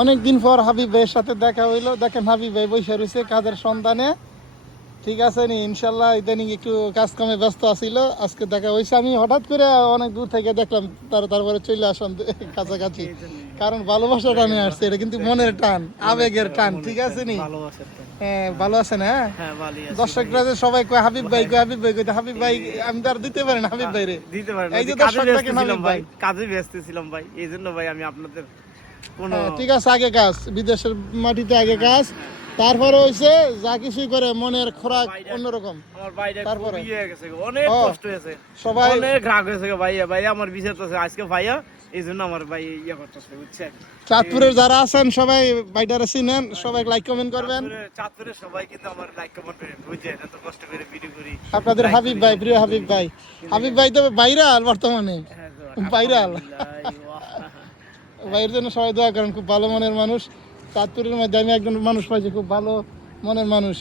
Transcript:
অনেকদিন পর হাবিব ভাইয়ের সাথে দেখা হইলো। দেখেন হাবিব ভাই বসে রয়েছে কাজের সন্ধানে, ঠিক আছে নি। ইনশাল্লাহ ইদানিং একটু কাজ কামে ব্যস্ত আছিল, আজকে দেখা হয়েছে। আমি হঠাৎ করে অনেক দূর থেকে দেখলাম, তারপরে চলে আসলাম কাছাকাছি, কারণ ভালোবাসা টানে আসছে। এটা কিন্তু মনের টান, আবেগের টান, ঠিক আছে নি। হ্যাঁ, ভালো আছেন? হ্যাঁ, দর্শকরা যে সবাই কয় হাবিব ভাই, কয় হাবিব ভাই, কয় হাবিব ভাই। আমি তো আর দিতে পারি না হাবিব ভাই রে, দিতে পারেন। এই যে দর্শকরা কেন হাবিব ভাই। কাজে ব্যস্ত ছিলাম ভাই, এই জন্য ভাই আমি আপনাদের কোনো ঠিক আছে, আগে কাজ, বিদেশের মাটিতে আগে কাজ, তারপরে হইছে যা কিছুই করে মনের খোরাক অন্যরকম। আমার ভাইটা তারপরে খুবই ইয়ে গেছে গো, অনেক কষ্ট হয়েছে, সবাই অনেক রাগ হয়েছে গো ভাইয়া। ভাই আমার বিচারতেছে আজকে ভাইয়া, এই জন্য আমার ভাই ইয়ে করতেছে, বুঝছেন। চাঁদপুরের যারা আছেন সবাই বাইটারে চিনেন, সবাই লাইক কমেন্ট করবেন। চাঁদপুরের সবাই কিন্তু আমার লাইক কমেন্ট করে, বুঝছেন, এত কষ্ট করে ভিডিও করি। আপনাদের হাবিব ভাই, প্রিয় হাবিব ভাই। হাবিব ভাই তো ভাইরাল বর্তমানে, ভাইরাল। ভাইয়ের জন্য সবাই দোয়া করেন, খুব ভালো মনের মানুষ। চাঁদপুরের মধ্যে আমি একজন মানুষ পাইছি, খুব ভালো মনের মানুষ।